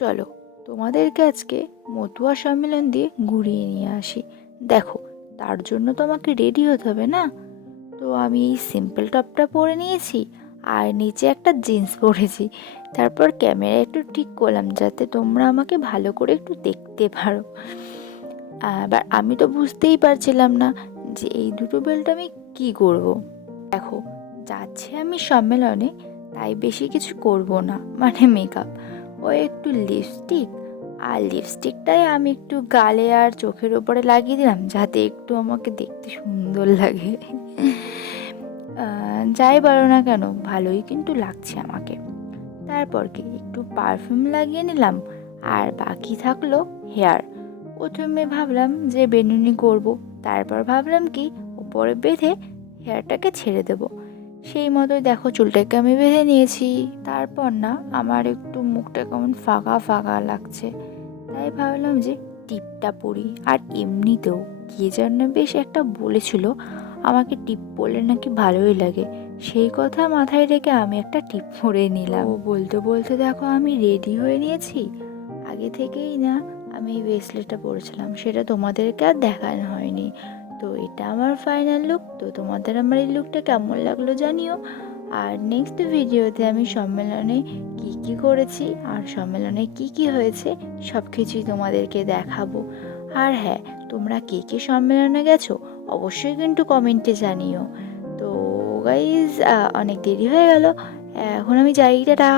চলো তোমাদেরকে আজকে মতুয়া সম্মেলন দিয়ে ঘুরিয়ে নিয়ে আসি। দেখো, তার জন্য তো আমাকে রেডি হতে হবে না। তো আমি এই সিম্পল টপটা পরে নিয়েছি আর নিচে একটা জিন্স পরেছি। তারপর ক্যামেরা একটু ঠিক করলাম যাতে তোমরা আমাকে ভালো করে একটু দেখতে পারো। এবার আমি তো বুঝতেই পারছিলাম না যে এই দুটো বেল্ট আমি কি করব। দেখো, যাচ্ছে আমি সম্মেলনে, তাই বেশি কিছু করব না, মানে মেকআপ। ওই একটু লিপস্টিক, আর লিপস্টিকটাই আমি একটু গালে আর চোখের ওপরে লাগিয়ে দিলাম যাতে একটু আমাকে দেখতে সুন্দর লাগে। যাই বলো না কেন, ভালোই কিন্তু লাগছে আমাকে। তারপর কি একটু পারফিউম লাগিয়ে নিলাম, আর বাকি থাকলো হেয়ার। প্রথমে ভাবলাম যে বেনুনি করব, তারপর ভাবলাম কি উপরে বেঁধে হেয়ারটাকে ছেড়ে দেব। সেই মতোই দেখো চুলটাকে আমি বেঁধে নিয়েছি। তারপর না আমার একটু মুখটা কেমন ফাঁকা ফাঁকা লাগছে, তাই ভাবলাম যে টিপটা পরি। আর এমনিতেও কে যেন বেশ একটা বলেছিল আমাকে টিপ পরলে নাকি ভালোই লাগে। সেই কথা মাথায় রেখে আমি একটা টিপ পরে নিলাম। ও বলতে বলতে দেখো আমি রেডি হয়ে নিয়েছি। আগে থেকেই না আমি এই ব্রেসলেটটা পরেছিলাম, সেটা তোমাদেরকে আর দেখানো হয়নি। তো এটা আমার ফাইনাল লুক। তো তোমাদের আমার এই লুকটা কেমন লাগলো জানিও। আর নেক্সট ভিডিওতে আমি সম্মেলনে কি কি করেছি আর সম্মেলনে কি কি হয়েছে সব কিছুই তোমাদেরকে দেখাবো। আর হ্যাঁ, তোমরা কে কে সম্মেলনে গেছো অবশ্যই কিন্তু কমেন্টে জানিও। তো গাইজ, অনেক দেরি হয়ে গেল, এখন আমি যাই, টাটা।